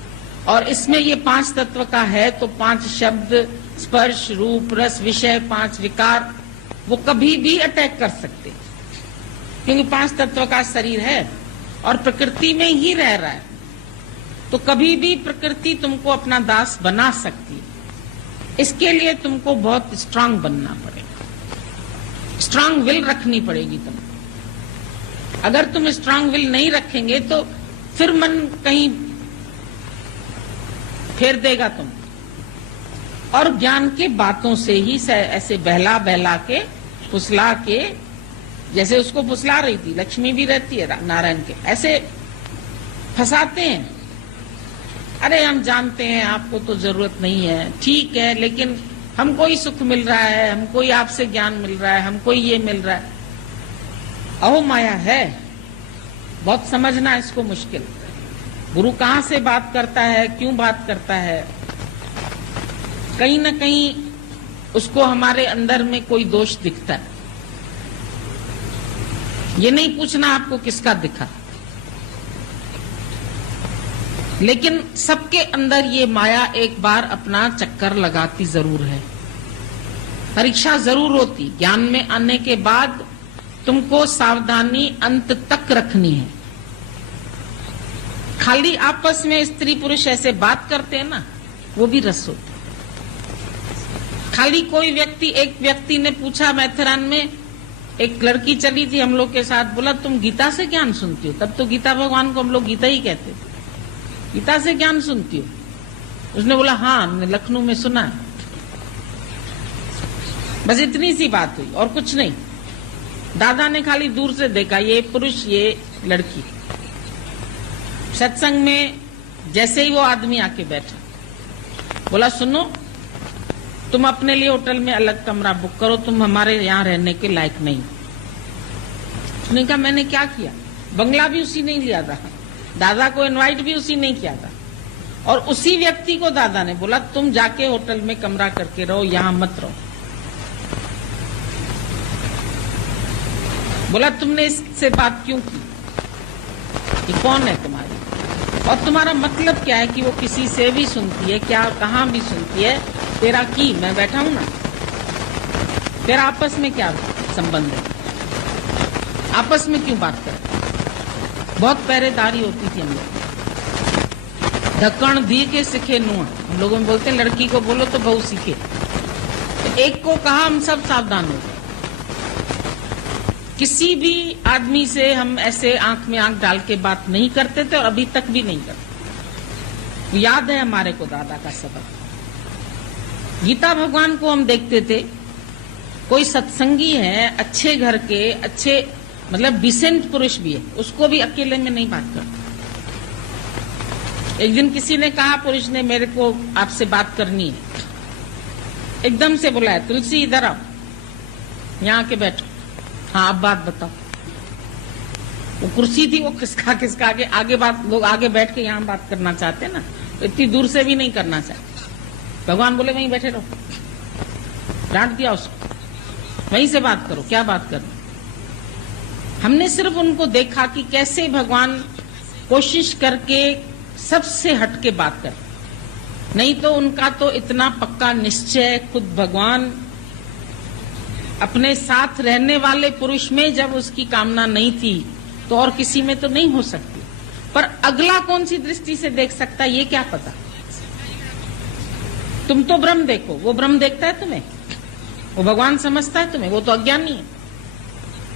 और इसमें ये 5 तत्व का है, तो 5 शब्द, स्पर्श, रूप, रस, विषय, 5 विकार, वो कभी भी अटैक कर सकते, क्योंकि 5 तत्व का शरीर है और प्रकृति में ही रह रहा है, तो कभी भी प्रकृति तुमको अपना दास बना सकती है। इसके लिए तुमको बहुत स्ट्रांग बनना पड़ेगा, स्ट्रांग विल रखनी पड़ेगी तुमको। अगर तुम स्ट्रांग विल नहीं रखेंगे तो फिर मन कहीं फेर देगा तुम, और ज्ञान के बातों से ही ऐसे बहला बहला के, फुसला के, जैसे उसको फुसला रही थी, लक्ष्मी भी रहती है नारायण के, ऐसे फंसाते हैं। अरे हम जानते हैं आपको तो जरूरत नहीं है, ठीक है, लेकिन हमको ही सुख मिल रहा है, हमको ही आपसे ज्ञान मिल रहा है, हमको ही ये मिल रहा है। अहो माया है, बहुत समझना इसको मुश्किल। गुरु कहाँ से बात करता है, क्यों बात करता है, कहीं न कहीं उसको हमारे अंदर में कोई दोष दिखता है। ये नहीं पूछना आपको किसका दिखा, लेकिन सबके अंदर ये माया एक बार अपना चक्कर लगाती जरूर है। परीक्षा जरूर होती, ज्ञान में आने के बाद तुमको सावधानी अंत तक रखनी है। खाली आपस में स्त्री पुरुष ऐसे बात करते हैं ना, वो भी रस होता। खाली कोई व्यक्ति, एक व्यक्ति ने पूछा मैथुरान में, एक लड़की चली थी हम लोग के साथ, बोला तुम गीता से ज्ञान सुनती हो? तब तो गीता भगवान को हम लोग गीता ही कहते थे। गीता से ज्ञान सुनती हो? उसने बोला हाँ, हमने लखनऊ में सुना है। बस इतनी सी बात हुई और कुछ नहीं। दादा ने खाली दूर से देखा, ये पुरुष, ये लड़की। सत्संग में जैसे ही वो आदमी आके बैठा, बोला सुनो, तुम अपने लिए होटल में अलग कमरा बुक करो, तुम हमारे यहाँ रहने के लायक नहीं। उसने कहा मैंने क्या किया? बंगला भी उसी ने लिया था, दादा को इनवाइट भी उसी ने किया था, और उसी व्यक्ति को दादा ने बोला तुम जाके होटल में कमरा करके रहो, यहाँ मत रहो। बोला तुमने इससे बात क्यों की? ये कौन है तुम्हारी, और तुम्हारा मतलब क्या है कि वो किसी से भी सुनती है क्या, कहाँ भी सुनती है? तेरा की मैं बैठा हूं ना, तेरा आपस में क्या संबंध है? आपस में क्यों बात कर? बहुत पहरेदारी होती थी हम लोग। ढक्कन दी के सीखे नुआ, हम लोगों में बोलते हैं लड़की को बोलो तो बहू सीखे। तो एक को कहा हम सब सावधान हो गए। किसी भी आदमी से हम ऐसे आंख में आंख डाल के बात नहीं करते थे और अभी तक भी नहीं करते। याद है हमारे को दादा का सबक। गीता भगवान को हम देखते थे, कोई सत्संगी है, अच्छे घर के, अच्छे मतलब डिसेंट पुरुष भी है, उसको भी अकेले में नहीं बात करता। एक दिन किसी ने कहा, पुरुष ने, मेरे को आपसे बात करनी है। एकदम से बुलाया, तुलसी इधर आओ, यहाँ आके बैठो। हाँ अब बात बताओ। वो कुर्सी थी, वो किसका आगे बात, लोग आगे बैठ के यहाँ बात करना चाहते हैं ना, तो इतनी दूर से भी नहीं करना चाहते। भगवान बोले वहीं बैठे रहो, डांट दिया उसको, वहीं से बात करो, क्या बात करनी। हमने सिर्फ उनको देखा कि कैसे भगवान कोशिश करके सबसे हट के बात कर, नहीं तो उनका तो इतना पक्का निश्चय, खुद भगवान अपने साथ रहने वाले पुरुष में जब उसकी कामना नहीं थी तो और किसी में तो नहीं हो सकती। पर अगला कौन सी दृष्टि से देख सकता है ये क्या पता। तुम तो ब्रह्म देखो, वो ब्रह्म देखता है तुम्हें, वो भगवान समझता है तुम्हें, वो तो अज्ञानी है।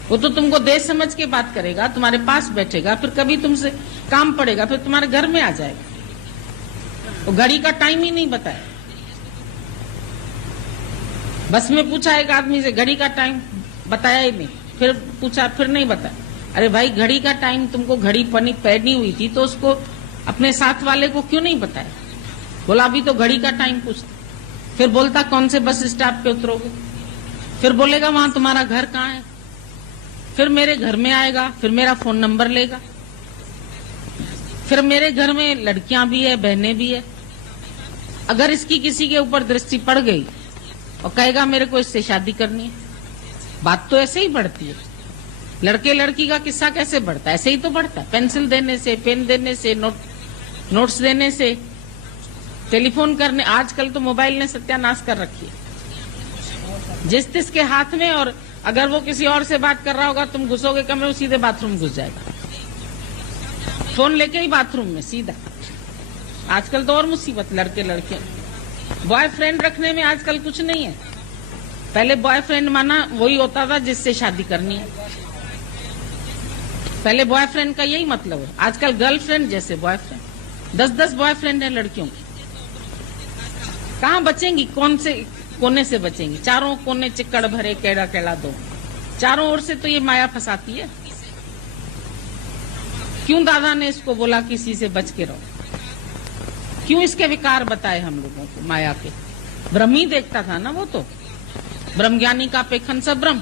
वो तो तुमको देश समझ के बात करेगा, तुम्हारे पास बैठेगा, फिर कभी तुमसे काम पड़ेगा फिर तुम्हारे घर में आ जाएगा। वो घड़ी का टाइम ही नहीं बताया। बस में पूछा एक आदमी से, घड़ी का टाइम बताया ही नहीं, फिर पूछा, फिर नहीं बताया। अरे भाई घड़ी का टाइम तुमको घड़ी पहनी हुई थी तो उसको अपने साथ वाले को क्यों नहीं बताया? बोला अभी तो घड़ी का टाइम पूछता। फिर बोलता कौन से बस स्टॉप पे उतरोगे? फिर बोलेगा वहां तुम्हारा घर कहाँ है? फिर मेरे घर में आएगा, फिर मेरा फोन नंबर लेगा, फिर मेरे घर में लड़कियां भी है, बहनें भी है। अगर इसकी किसी के ऊपर दृष्टि पड़ गई और कहेगा मेरे को इससे शादी करनी है, बात तो ऐसे ही बढ़ती है। लड़के लड़की का किस्सा कैसे बढ़ता है? ऐसे ही तो बढ़ता है, पेंसिल देने से, पेन देने से, नोट्स देने से, टेलीफोन करने। आजकल तो मोबाइल ने सत्यानाश कर रखी है, जिस तिसके हाथ में। और अगर वो किसी और से बात कर रहा होगा, तुम घुसोगे कमरे में, सीधे बाथरूम घुस जाएगा, फोन लेके ही बाथरूम में सीधा। आजकल तो और मुसीबत, लड़के लड़के। बॉयफ्रेंड रखने में आजकल कुछ नहीं है। पहले बॉयफ्रेंड माना वही होता था जिससे शादी करनी है। पहले बॉयफ्रेंड का यही मतलब है। आजकल गर्लफ्रेंड जैसे बॉयफ्रेंड, 10-10 बॉयफ्रेंड है लड़कियों की। कहाँ बचेंगी? कौन से कोने से बचेंगी? चारों कोने चिक्कड़ भरे, केड़ा केड़ा दो। चारों ओर से तो ये माया फंसाती है। क्यों दादा ने इसको बोला किसी से बच के रहो? क्यों इसके विकार बताए हम लोगों को माया के? ब्रह्म ही देखता था ना वो तो। ब्रह्मज्ञानी का पेखन सब ब्रह्म,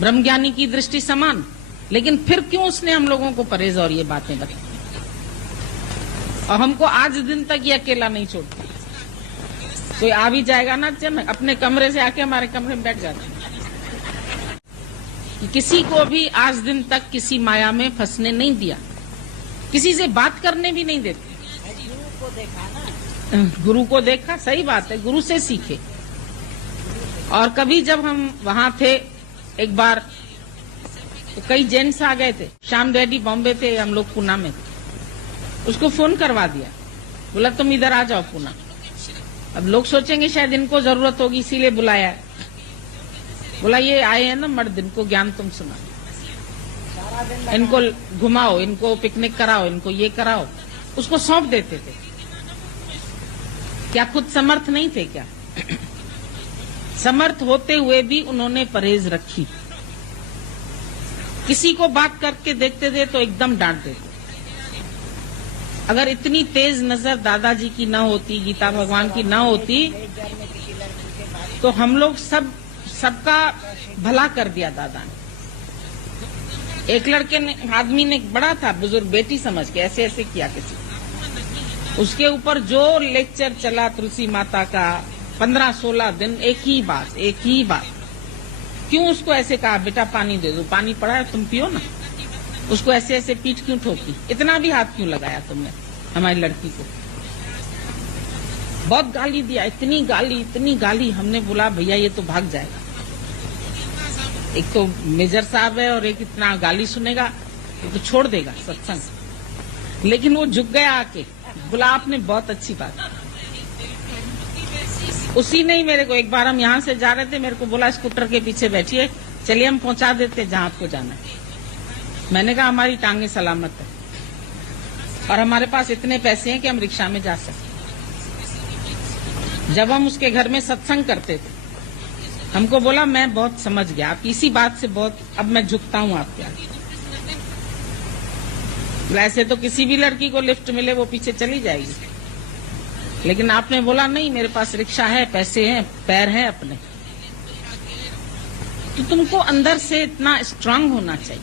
ब्रह्मज्ञानी की दृष्टि समान। लेकिन फिर क्यों उसने हम लोगों को परहेज और ये बातें बताई? और हमको आज दिन तक ये अकेला नहीं छोड़ती। कोई आ भी जाएगा ना अचानक, अपने कमरे से आके हमारे कमरे में बैठ जाते हैं। किसी को भी आज दिन तक किसी माया में फंसने नहीं दिया, किसी से बात करने भी नहीं देते। गुरु को देखा ना, गुरु को देखा, सही बात है, गुरु से सीखे। और कभी जब हम वहां थे एक बार, तो कई जेंट्स आ गए थे। श्याम डैडी बॉम्बे थे, हम लोग पूना में थे। उसको फोन करवा दिया, बोला तुम इधर आ जाओ पूना। अब लोग सोचेंगे शायद इनको जरूरत होगी इसीलिए बुलाया है। बोला ये आए हैं ना मर्द, इनको ज्ञान तुम सुना, सारा दिन इनको घुमाओ, इनको पिकनिक कराओ, इनको ये कराओ। उसको सौंप देते थे। क्या खुद समर्थ नहीं थे क्या? समर्थ होते हुए भी उन्होंने परहेज रखी। किसी को बात करके देखते थे तो एकदम डांट देते। अगर इतनी तेज नजर दादाजी की न होती, गीता भगवान की न होती, तो हम लोग सबका भला कर दिया दादा ने। एक लड़के ने, आदमी ने, बड़ा था बुजुर्ग, बेटी समझ के ऐसे ऐसे किया किसी, उसके ऊपर जो लेक्चर चला तुलसी माता का 15-16 दिन, एक ही बात। क्यों उसको ऐसे कहा, बेटा पानी दे दो, पानी पड़ा है तुम पियो ना। उसको ऐसे ऐसे पीठ क्यों ठोकी? इतना भी हाथ क्यों लगाया तुमने हमारी लड़की को? बहुत गाली दिया, इतनी गाली। हमने बोला भैया ये तो भाग जाएगा। एक तो मेजर साहब है और एक इतना गाली सुनेगा तो छोड़ देगा सत्संग। लेकिन वो झुक गया आके, बोला आपने बहुत अच्छी बात। उसी ने ही मेरे को, एक बार हम यहाँ से जा रहे थे, मेरे को बोला स्कूटर के पीछे बैठिए, चलिए हम पहुंचा देते जहां आपको जाना है। मैंने कहा हमारी टांगे सलामत है और हमारे पास इतने पैसे हैं कि हम रिक्शा में जा सकते। जब हम उसके घर में सत्संग करते थे, हमको बोला मैं बहुत समझ गया, आप इसी बात से बहुत, अब मैं झुकता हूँ आपके आगे। ऐसे तो किसी भी लड़की को लिफ्ट मिले वो पीछे चली जाएगी, लेकिन आपने बोला नहीं, मेरे पास रिक्शा है, पैसे हैं, पैर हैं अपने। तो तुमको अंदर से इतना स्ट्रांग होना चाहिए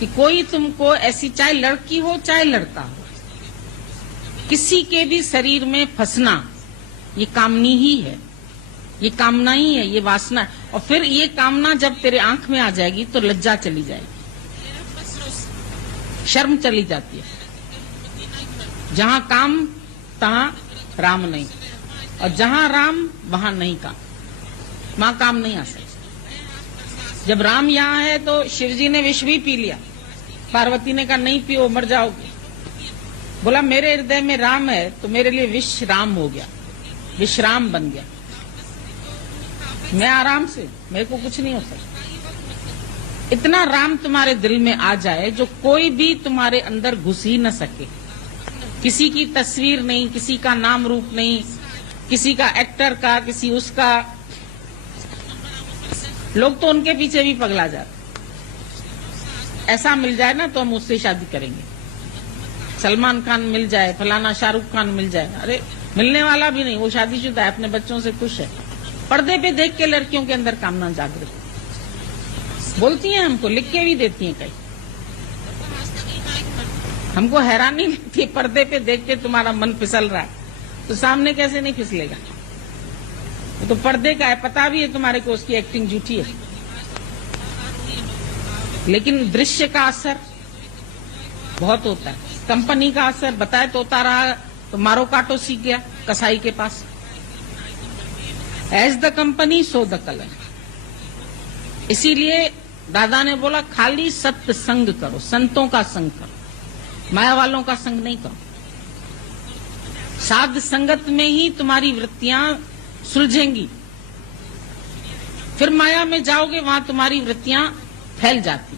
कि कोई तुमको ऐसी, चाहे लड़की हो चाहे लड़का हो, किसी के भी शरीर में फंसना ये कामनी ही है, ये कामना ही है, ये वासना है। और फिर ये कामना जब तेरे आंख में आ जाएगी तो लज्जा चली जाएगी, शर्म चली जाती है। जहां काम तहां राम नहीं, और जहां राम वहां नहीं काम, वहां काम नहीं आ सकता। जब राम यहाँ है तो शिवजी ने विष भी पी लिया, पार्वती ने कहा नहीं पियो मर जाओगे। बोला मेरे हृदय में राम है तो मेरे लिए विष राम हो गया, विश्राम बन गया। मैं आराम से, मेरे को कुछ नहीं हो सकता। इतना राम तुम्हारे दिल में आ जाए जो कोई भी तुम्हारे अंदर घुस ही न सके। किसी की तस्वीर नहीं, किसी का नाम रूप नहीं, किसी का एक्टर का, किसी उसका। लोग तो उनके पीछे भी पगला जाते। ऐसा मिल जाए ना तो हम उससे शादी करेंगे। सलमान खान मिल जाए, फलाना शाहरुख खान मिल जाए, अरे मिलने वाला भी नहीं, वो शादीशुदा है, अपने बच्चों से खुश है। पर्दे पे देख के लड़कियों के अंदर कामना जागृत बोलती हैं, हमको लिख के भी देती हैं कई। हमको हैरानी लगती है, पर्दे पे देख के तुम्हारा मन फिसल रहा है तो सामने कैसे नहीं फिसलेगा? वो तो पर्दे का है, पता भी है तुम्हारे को उसकी एक्टिंग झूठी है। लेकिन दृश्य का असर बहुत होता है। कंपनी का असर बताए तोता रहा तो मारो काटो सीख गया कसाई के पास। As the company so the colour. इसीलिए दादा ने बोला खाली सत्य संग करो, संतों का संग करो, माया वालों का संग नहीं करो। साध संगत में ही तुम्हारी वृत्तियां सुलझेंगी। फिर माया में जाओगे वहां तुम्हारी वृत्तियां फैल जाती।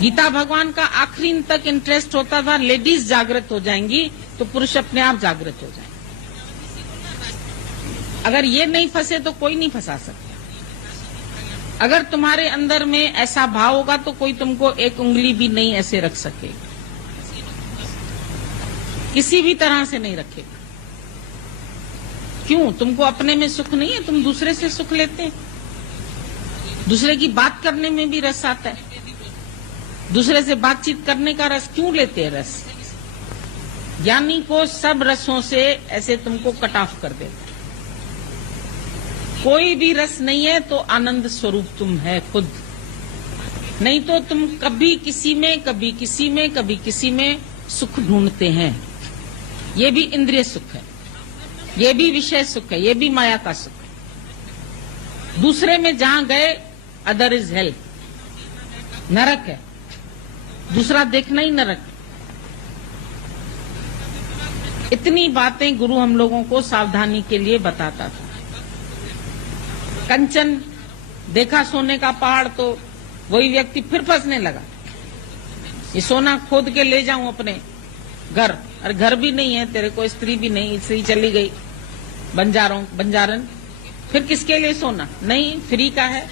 गीता भगवान का आखिरी तक इंटरेस्ट होता था लेडीज जागृत हो जाएंगी तो पुरुष अपने आप जागृत हो जाएंगे। अगर ये नहीं फंसे तो कोई नहीं फंसा सकता। अगर तुम्हारे अंदर में ऐसा भाव होगा तो कोई तुमको एक उंगली भी नहीं ऐसे रख सकेगा, किसी भी तरह से नहीं रखेगा। क्यों? तुमको अपने में सुख नहीं है, तुम दूसरे से सुख लेते हैं। दूसरे की बात करने में भी रस आता है। दूसरे से बातचीत करने का रस क्यों लेते हैं? रस ज्ञानी को सब रसों से ऐसे तुमको कट ऑफ कर देता। कोई भी रस नहीं है तो आनंद स्वरूप तुम है खुद। नहीं तो तुम कभी किसी में, कभी किसी में, कभी किसी में सुख ढूंढते हैं। ये भी इंद्रिय सुख है, ये भी विषय सुख है, ये भी माया का सुख है। दूसरे में जहां गए अदर इज हेल, नरक है। दूसरा देखना ही नरक है। इतनी बातें गुरु हम लोगों को सावधानी के लिए बताता था। कंचन देखा सोने का पहाड़ तो वही व्यक्ति फिर फंसने लगा। ये सोना खोद के ले जाऊं अपने घर, और घर भी नहीं है तेरे को, स्त्री भी नहीं, स्त्री चली गई बंजारन, फिर किसके लिए सोना? नहीं, फ्री का है।